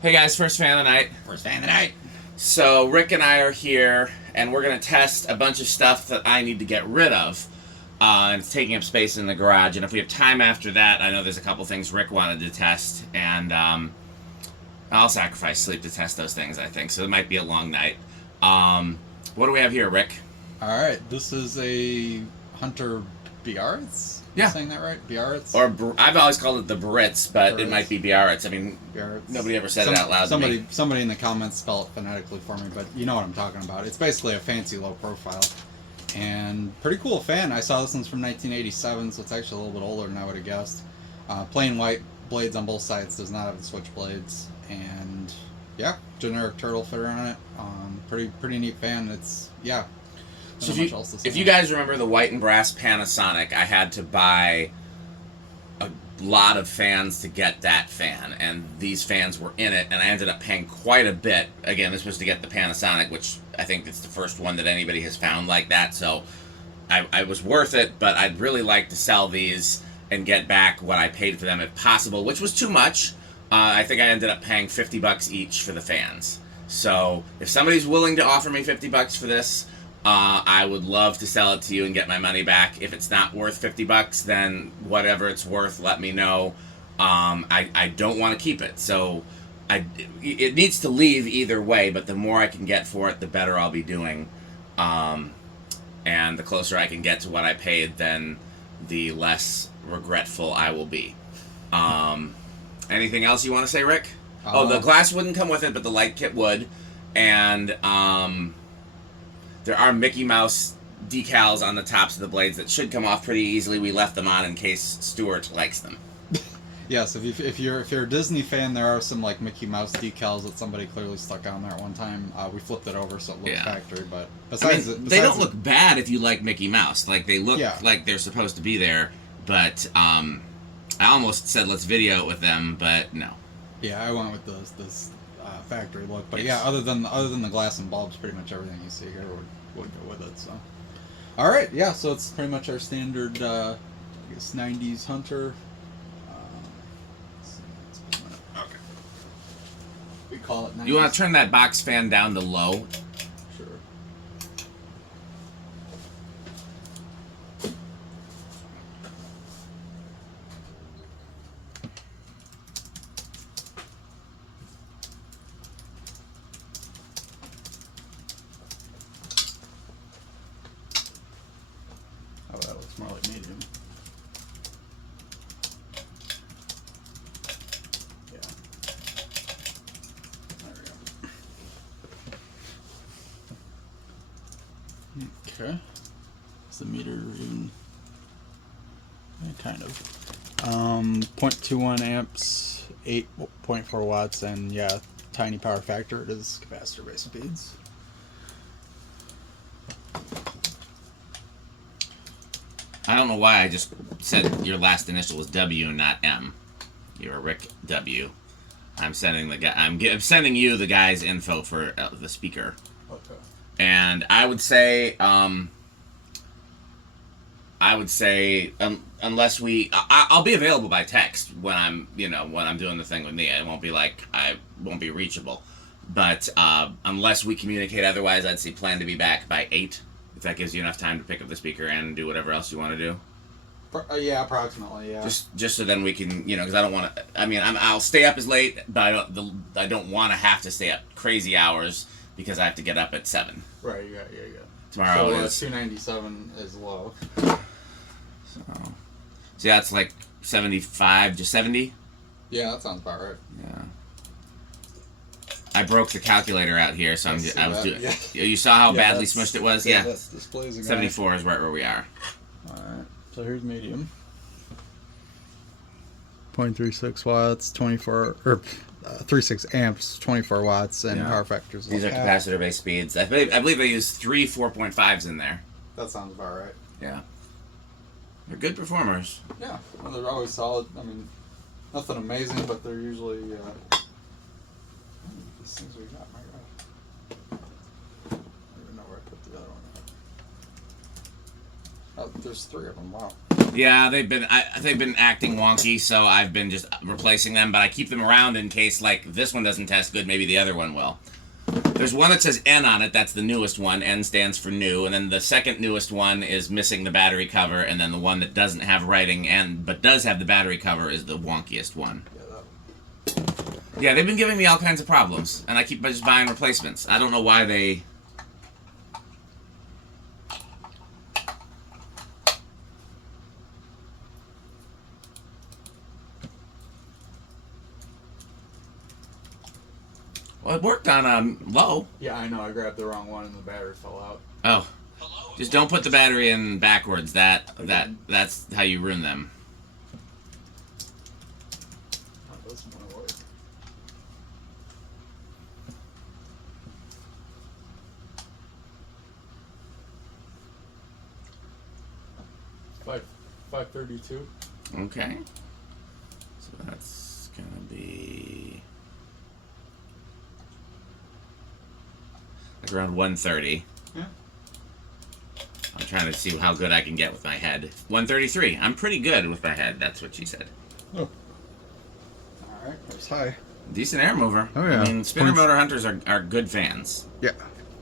Hey guys, first fan of the night. First fan of the night. So Rick and I are here, and we're gonna test a bunch of stuff that I need to get rid of, and it's taking up space in the garage. And if we have time after that, I know there's a couple things Rick wanted to test, and I'll sacrifice sleep to test those things. I think so. It might be a long night. What do we have here, Rick? All right, this is a Hunter Biarritz. Am I saying that right? Biarritz. Or I've always called it the Barretts, but Barretts. It might be Biarritz. I mean, Biarritz. nobody ever said it out loud. Somebody in the comments spell it phonetically for me, but you know what I'm talking about. It's basically a fancy low profile, and pretty cool fan. I saw this one's from 1987, so it's actually a little bit older than I would have guessed. Plain white blades on both sides, does not have the switch blades, and yeah, generic turtle fitter on it. Pretty neat fan. It's So if you guys remember the white and brass Panasonic, I had to buy a lot of fans to get that fan, and these fans were in it, and I ended up paying quite a bit. Again, this was to get the Panasonic, which I think it's the first one that anybody has found like that, so I was worth it, but I'd really like to sell these and get back what I paid for them if possible, which was too much. I think I ended up paying $50 each for the fans. So if somebody's willing to offer me $50 for this, I would love to sell it to you and get my money back. If it's not worth $50, then whatever it's worth, let me know. I don't want to keep it, so it needs to leave either way. But the more I can get for it, the better I'll be doing, and the closer I can get to what I paid, then the less regretful I will be. Anything else you want to say, Rick? The glass wouldn't come with it, but the light kit would, and there are Mickey Mouse decals on the tops of the blades that should come off pretty easily. We left them on in case Stuart likes them. Yes, if you're a Disney fan, there are some like Mickey Mouse decals that somebody clearly stuck on there at one time. We flipped it over so it looks factory, but they don't look bad if you like Mickey Mouse. Like they look like they're supposed to be there. But I almost said let's video it with them, but no. Yeah, I went with this factory look, but yeah, other than the glass and bulbs, pretty much everything you see here would go with it. So, all right, yeah, so it's pretty much our standard, I guess 90s Hunter. Okay. We call it 90s. You want to turn that box fan down to low? Sure. Oh, that looks more like medium. Yeah. There we go. Okay. Is the meter even? Yeah, kind of. 0.21 amps, 8.4 watts, and yeah, tiny power factor. It is capacitor-based speeds. I don't know why I just said your last initial was W and not M. You're a Rick W. I'm sending you the guy's info for the speaker. Okay. And I would say unless I'll be available by text when I'm doing the thing with me. It won't be like I won't be reachable. But unless we communicate otherwise, I'd say plan to be back by 8. If that gives you enough time to pick up the speaker and do whatever else you want to do. Yeah, approximately. Yeah. Just so then we can, because I don't want to. I mean, I'll stay up as late, but I don't want to have to stay up crazy hours because I have to get up at 7. Right. Yeah. Tomorrow is 297 is low. So yeah, it's like 75 to 70. Yeah, that sounds about right. Yeah. I broke the calculator out here, so I was doing. Yeah. You saw how badly smushed it was. Yeah. That's displays 74 is right where we are. All right. So here's medium. 0.36 watts, 36 amps, 24 watts, and power factors. These are capacitor-based speeds. I believe they use 3 4.5s in there. That sounds about right. Yeah. They're good performers. Yeah, well, they're always solid. I mean, nothing amazing, but they're usually. These things we got, my gosh. I don't even know where I put the other one. Oh, there's 3 of them. Wow. Yeah, they've been acting wonky, so I've been just replacing them. But I keep them around in case like this one doesn't test good, maybe the other one will. There's one that says N on it. That's the newest one. N stands for new, and then the second newest one is missing the battery cover, and then the one that doesn't have writing but does have the battery cover is the wonkiest one. Yeah, they've been giving me all kinds of problems, and I keep just buying replacements. I don't know why they. Well, it worked on low. Yeah, I know. I grabbed the wrong one and the battery fell out. Oh, just don't put the battery in backwards. That's how you ruin them. That doesn't want to work. $532. Okay. So that's gonna be like around 130. Yeah. I'm trying to see how good I can get with my head. 133. I'm pretty good with my head. That's what she said. Oh. All right. There's high. Decent air mover. Oh yeah. I mean, spinner motor hunters are good fans. Yeah.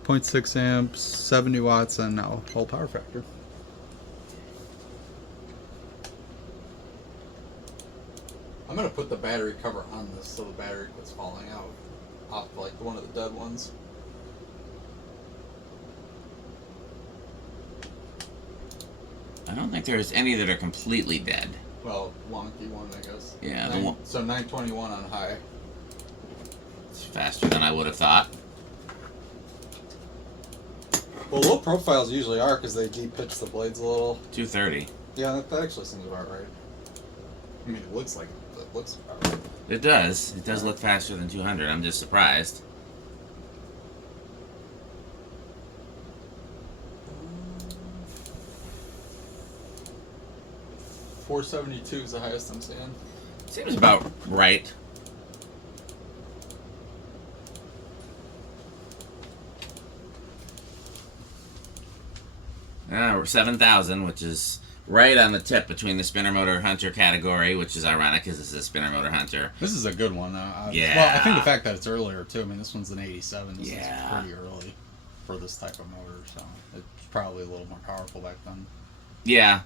0.6 amps, 70 watts, and now full power factor. I'm gonna put the battery cover on this so the battery quits falling out off like one of the dead ones. I don't think there's any that are completely dead. Well, wonky one, I guess. Yeah. So 921 on high. It's faster than I would have thought. Well, low profiles usually are because they deep pitch the blades a little. 230. Yeah, that actually seems about right. I mean, it looks about right. It does. It does look faster than 200. I'm just surprised. $472 is the highest I'm seeing. Seems about right. We're 7,000, which is right on the tip between the spinner motor hunter category, which is ironic because this is a spinner motor hunter. This is a good one. Yeah. Well, I think the fact that it's earlier too. I mean, this one's an 87. This is Yeah. pretty early for this type of motor, so it's probably a little more powerful back then. Yeah.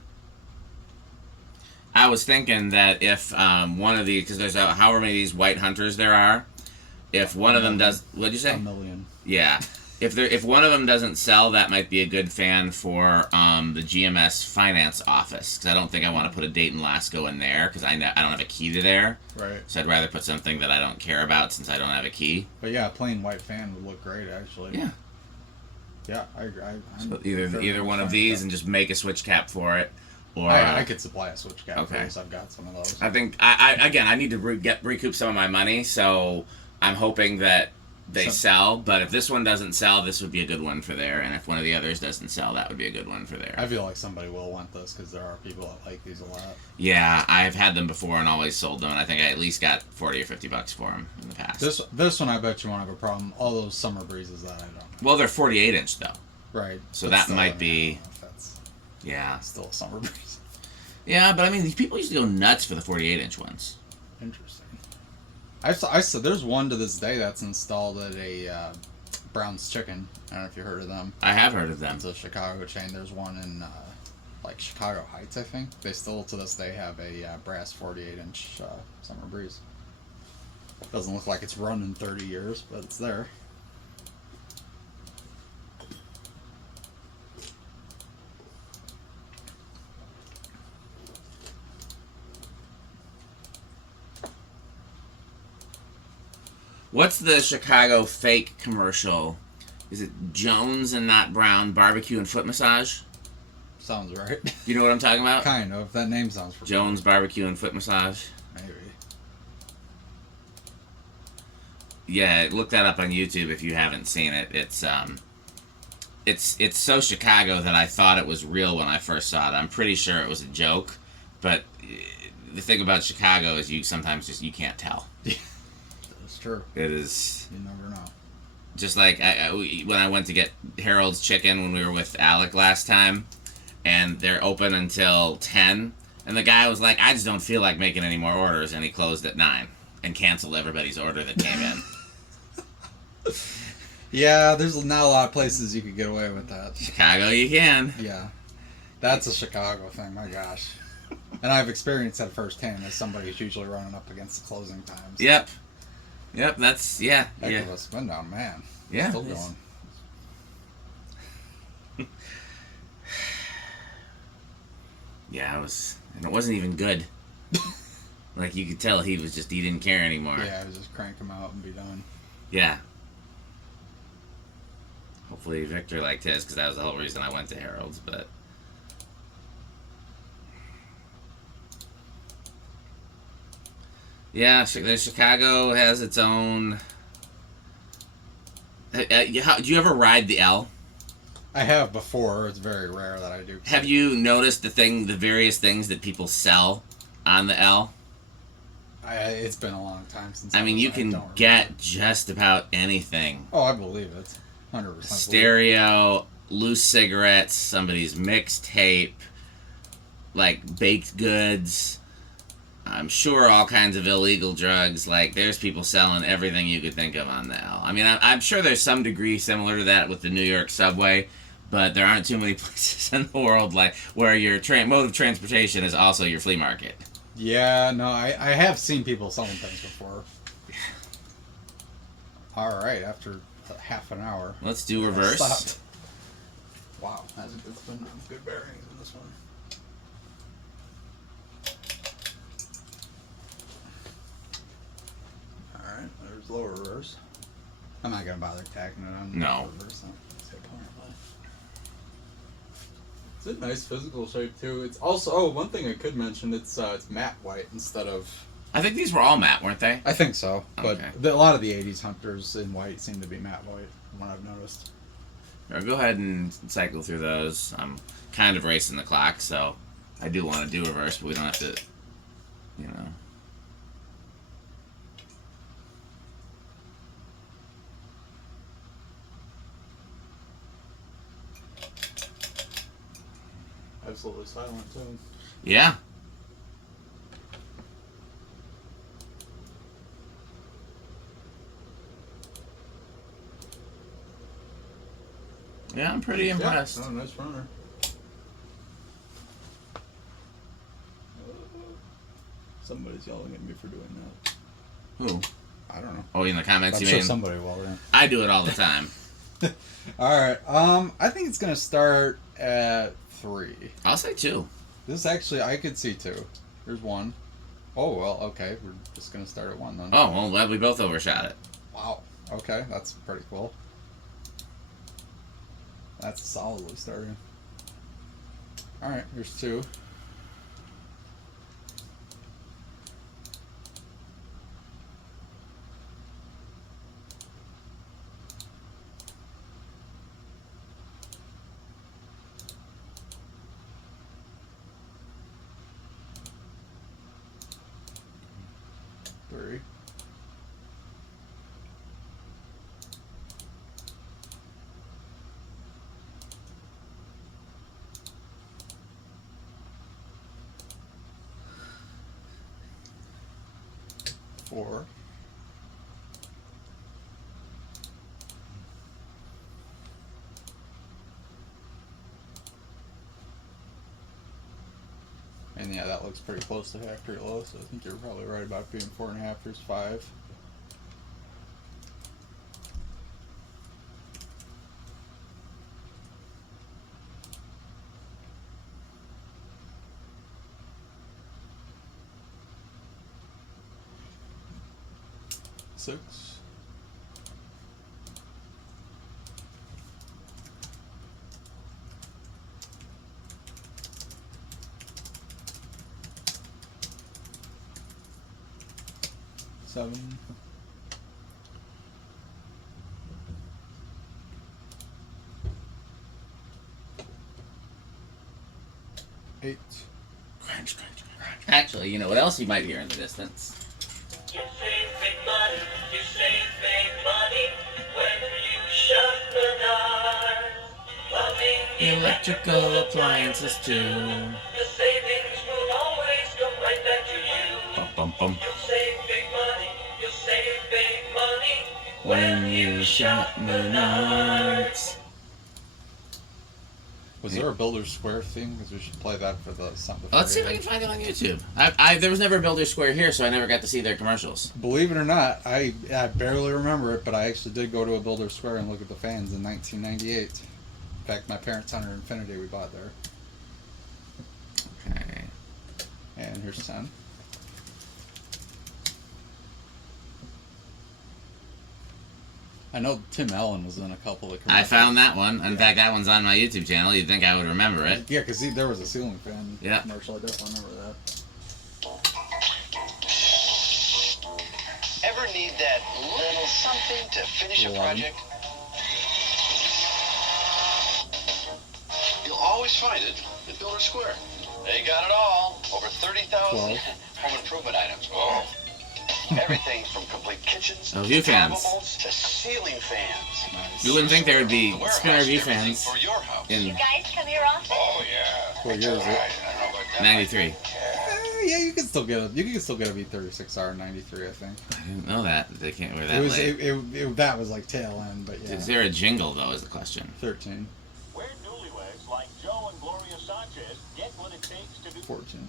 I was thinking that if one of these, because there's however many of these white hunters there are, if one of them does, what'd you say? 1,000,000. Yeah. If one of them doesn't sell, that might be a good fan for the GMS finance office, because I don't think I want to put a Dayton Lasco in there because I don't have a key to there. Right. So I'd rather put something that I don't care about since I don't have a key. But yeah, a plain white fan would look great actually. Yeah. Yeah, I agree. So either one of these and just make a switch cap for it, or I could supply a switch cap. Okay. Because I've got some of those. I think I need to recoup some of my money, so I'm hoping that they sell. But if this one doesn't sell, this would be a good one for there, and if one of the others doesn't sell, that would be a good one for there. I feel like somebody will want this because there are people that like these a lot. Yeah, I've had them before and always sold them, and I think I at least got $40 or $50 for them in the past. This one I bet you won't have a problem. All those summer breezes that I don't know. Well, they're 48-inch though. Right. So But that still, I might be. don't know if that's Yeah. still a summer breeze. Yeah, but I mean, these people used to go nuts for the 48-inch ones. Interesting. I saw there's one to this day that's installed at a Brown's Chicken. I don't know if you heard of them. I have heard of them. It's a Chicago chain. There's one in like Chicago Heights, I think. They still to this day have a brass 48-inch summer breeze. Doesn't look like it's run in 30 years, but it's there. What's the Chicago fake commercial? Is it Jones and not Brown Barbecue and Foot Massage? Sounds right. You know what I'm talking about? Kind of. That name sounds familiar. Jones Barbecue and Foot Massage. Maybe. Yeah, look that up on YouTube if you haven't seen it. It's so Chicago that I thought it was real when I first saw it. I'm pretty sure it was a joke, but the thing about Chicago is you sometimes you can't tell. That's true. It is. You never know. Just like when I went to get Harold's Chicken when we were with Alec last time, and they're open until 10. And the guy was like, I just don't feel like making any more orders, and he closed at 9 and canceled everybody's order that came in. Yeah, there's not a lot of places you could get away with that. Chicago, you can. Yeah. That's a Chicago thing, my gosh. And I've experienced that firsthand as somebody who's usually running up against the closing times. Yep, that's, yeah. Heck yeah. of a spin down, man. Yeah. Still going. Yeah, and it wasn't even good. Like, you could tell he didn't care anymore. Yeah, I was just crank them out and be done. Yeah. Hopefully Victor liked his, because that was the whole reason I went to Harold's, but... Yeah, Chicago has its own... do you ever ride the L? I have before. It's very rare that I do. Have you noticed the various things that people sell on the L? It's been a long time since. I mean, you can get just about anything. Oh, I believe it. 100%. Stereo, loose cigarettes, somebody's mixtape, like baked goods. I'm sure all kinds of illegal drugs. Like, there's people selling everything you could think of on the L. I mean, I'm sure there's some degree similar to that with the New York subway, but there aren't too many places in the world like where your mode of transportation is also your flea market. Yeah, no, I have seen people selling things before. All right, after half an hour. Let's do reverse. Stopped. Wow, that's a good spin. Good bearings in this one. All right, there's lower reverse. I'm not gonna bother tacking it on. No. Reverse. It's a nice physical shape too. It's also one thing I could mention. It's matte white instead of. I think these were all matte, weren't they? I think so, but Okay. a lot of the '80s hunters in white seem to be matte white, from what I've noticed. Right, go ahead and cycle through those. I'm kind of racing the clock, so I do want to do reverse, but we don't have to, you know. Absolutely silent too. Yeah. Yeah, I'm pretty impressed. Yeah. Oh, nice runner. Somebody's yelling at me for doing that. Who? I don't know. Oh, in the comments I'm you sure mean? somebody will. Yeah. I do it all the time. All right. I think it's gonna start at 3. I'll say 2. This actually, I could see 2. Here's 1. Oh well. Okay, we're just gonna start at 1 then. Oh, well, glad we both overshot it. Wow. Okay, that's pretty cool. That's solidly starting. All right, here's 2. Three. Four. And yeah, that looks pretty close to factory low, so I think you're probably right about being 4.5. Here's 5. Six. Seven. 8. Crunch, crunch, crunch. Actually, you know what else you might hear in the distance? You save big money, you save big money when you shop Menards. Loving you electrical appliances too. The savings will always come right back to you. Bum, bum, bum. You'll save big money. You'll save big money. When you shop Menards. Was there a Builder Square theme? Because we should play that for the something. Let's see if I can find it on YouTube. There was never a Builder Square here, so I never got to see their commercials. Believe it or not, I barely remember it, but I actually did go to a Builder Square and look at the fans in 1998. In fact, my parents' Hunter Infinity we bought there. Okay. And here's 10. I know Tim Allen was in a couple of commercials. I found that one. In fact, that one's on my YouTube channel. You'd think I would remember it. Yeah, because there was a ceiling fan Yeah. commercial. I definitely remember that. Ever need that little something to finish a project? You'll always find it at Builder Square. They got it all. Over 30,000 home improvement items. Oh. Everything from complete kitchens View fans. to ceiling fans. Nice. You wouldn't think there would be The warehouse spinner view and everything fans for your house. in You guys come here often? Oh yeah. What year is it? I don't know about that. 93. Yeah, you can still get a V36R 93, I think. I didn't know that. They can't wear that It was late. that was like tail end, but yeah. Is there a jingle, though, is the question. 13, Where newlyweds like Joe and Gloria Sanchez get what it takes to do 14,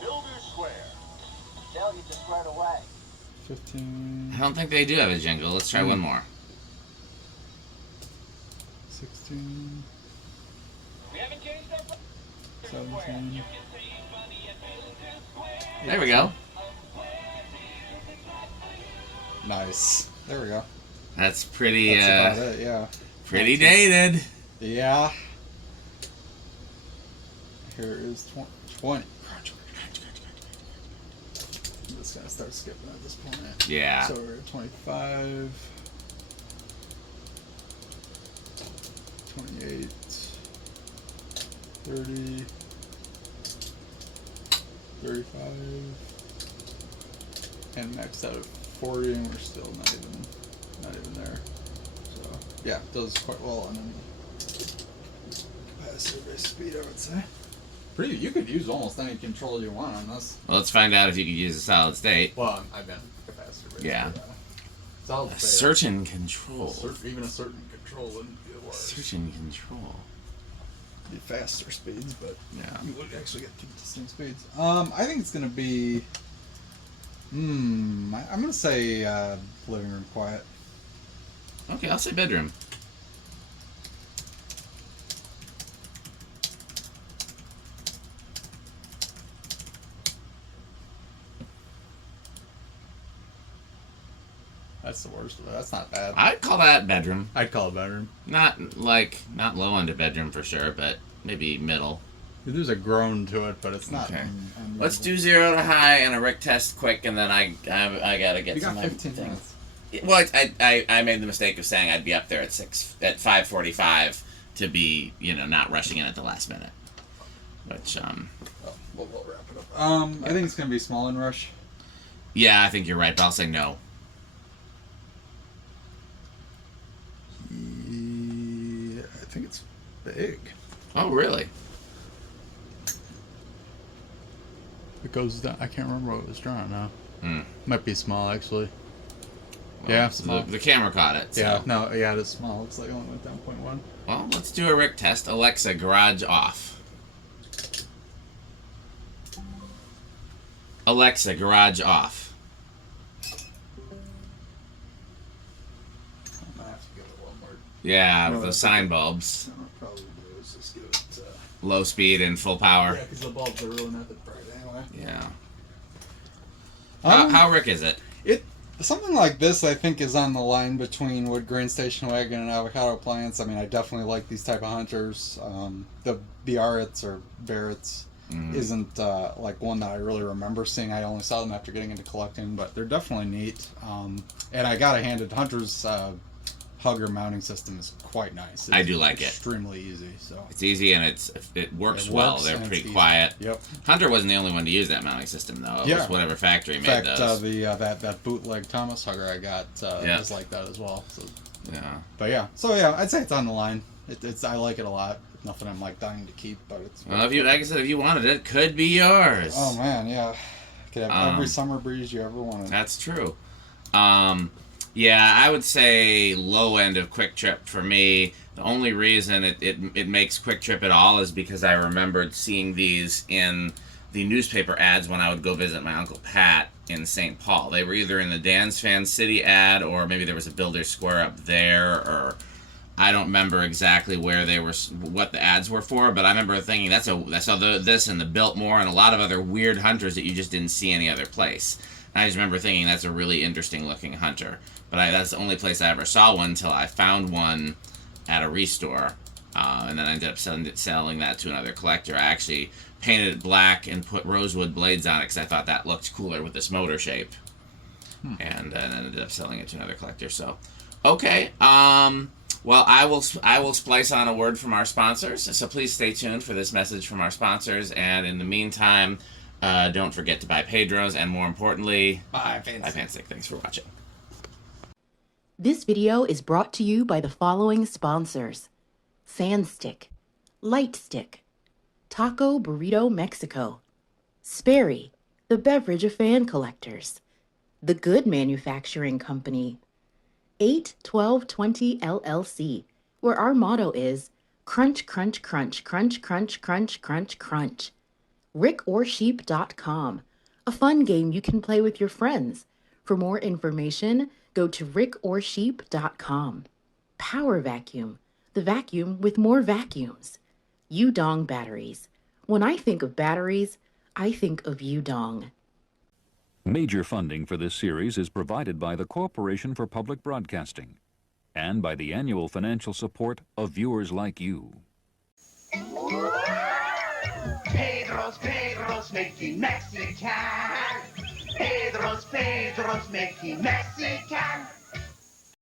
Builder Square. Tell you to squared away. 15, I don't think they do have a jingle. Let's try one more. 16, We haven't changed our 17. There we go. Nice. There we go. That's pretty, That's about it, yeah. pretty dated. Yeah. Here is 20. I'm just gonna start skipping at this point. Yeah. So we're at 25, 28, 30, 35, and maxed out at 40, and we're still not even there. So yeah, does quite well on any capacitor-based speed, I would say. Pretty. You could use almost any control you want on this. Well, let's find out if you could use a solid state. Well, I meant capacitor-based. Yeah. Solid state. Search and control. Even a certain control wouldn't be the worst. Search and control. Be faster speeds, but Yeah. you would actually get two distinct speeds. I think it's gonna be. I'm gonna say living room quiet. Okay, I'll say bedroom. That's the worst of it. That's not bad. I'd call that bedroom. I'd call it bedroom. Not low end of bedroom for sure, but maybe middle. There's a groan to it, but it's not. Okay. Let's do 0 to high and a Rick test quick, and then I gotta get You some got 15 minutes. Well, I made the mistake of saying I'd be up there at 5:45 to be not rushing in at the last minute. Which Oh, we'll wrap it up. I think it's gonna be small and rush. yeah, I think you're right, but I'll say no. Yeah, I think it's big. Oh really? It goes down. I can't remember what it was drawn now. Hmm. Might be small actually. Well, Yeah, so small. the camera caught it. So. Yeah, no, yeah, it is small. Looks like it only went down 0.1. Well, let's do a Rick test. Alexa, garage off. Alexa, garage off. I'm gonna have to give it one more. Yeah, Well, the that's sign bulbs. What I'll probably do is just give it. Low speed and full power. Yeah, because the bulbs are really not that bright anyway. Yeah. Um, How Rick is it? Something like this, I think, is on the line between Wood Grain Station Wagon and Avocado Appliance. I mean, I definitely like these type of hunters. The Biarritz or Barrett's isn't like one that I really remember seeing. I only saw them after getting into collecting, but they're definitely neat. And I gotta hand it, Hunter's hugger mounting system is quite nice. I do like it. Extremely easy. So It's easy and it works It well. works They're and it's pretty easy. quiet. Yep. Hunter wasn't the only one to use that mounting system though. It Yeah. was whatever factory In made fact, those. that bootleg Thomas hugger I got Yeah. was like that as well. So, Yeah. but yeah, so yeah, I'd say it's on the line. It's I like it a lot. Nothing I'm like dying to keep, but it's. Well, if you, like I said, if you wanted it, it could be yours. Oh man, yeah. Could have every summer breeze you ever wanted. That's true. Yeah, I would say low end of Quick Trip for me. The only reason it makes Quick Trip at all is because I remembered seeing these in the newspaper ads when I would go visit my Uncle Pat in St. Paul. They were either in the Dan's Fan City ad, or maybe there was a Builder's Square up there, or I don't remember exactly where they were, what the ads were for, but I remember thinking I saw this and the Biltmore and a lot of other weird hunters that you just didn't see any other place. And I just remember thinking that's a really interesting looking hunter. But that's the only place I ever saw one until I found one at a restore, and then I ended up selling that to another collector. I actually painted it black and put rosewood blades on it because I thought that looked cooler with this motor shape, and then ended up selling it to another collector. So, okay. Well, I will splice on a word from our sponsors. So please stay tuned for this message from our sponsors. And in the meantime, don't forget to buy Pedro's, and more importantly, Bye, Fancy. Fancy. Thanks for watching. This video is brought to you by the following sponsors: Sandstick, Lightstick, Taco Burrito Mexico, Sperry, the beverage of fan collectors, The Good Manufacturing Company, 81220 LLC, where our motto is crunch, crunch, crunch, crunch, crunch, crunch, crunch, crunch. rickorsheep.com, a fun game you can play with your friends. For more information, go to rickorsheep.com. Power Vacuum, the vacuum with more vacuums. Udong Batteries. When I think of batteries, I think of Udong. Major funding for this series is provided by the Corporation for Public Broadcasting and by the annual financial support of viewers like you. Pedro's making Mexican. Pedro's making Mexican.